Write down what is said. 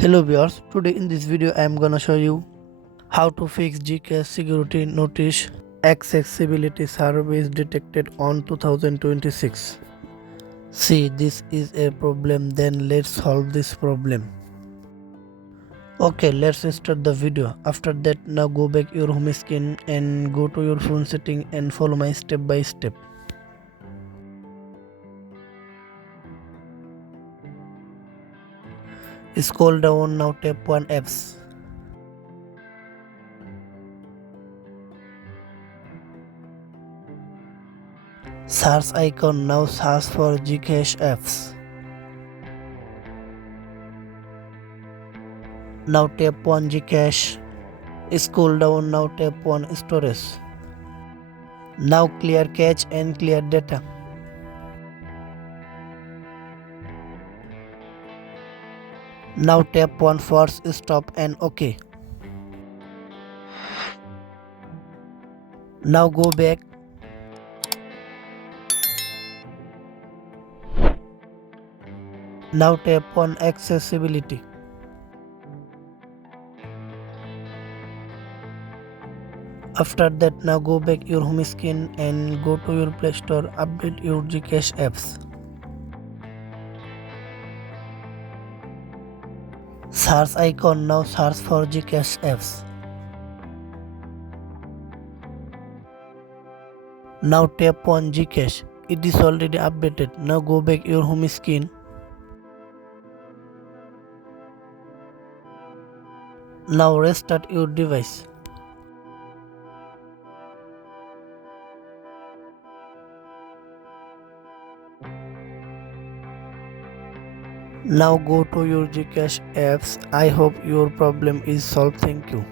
Hello viewers, today in this video I am gonna show you how to fix Gcash Security Notice accessibility service detected on 2026. See, this is a problem, then let's solve this problem. Okay, let's start the video. After that, now go back your home screen and go to your phone setting and follow my step by step. Scroll down, now tap on apps. Search icon, now search for Gcash apps. Now tap on Gcash. Scroll down, now tap on storage. Now clear cache and clear data. Now tap on force stop and OK. Now go back. Now tap on accessibility. After that, now go back your home screen and go to your Play Store, update your Gcash apps. Search icon, now search for Gcash apps. Now tap on Gcash. It is already updated. Now go back your home screen. Now restart your device. Now go to your Gcash apps. I hope your problem is solved. Thank you.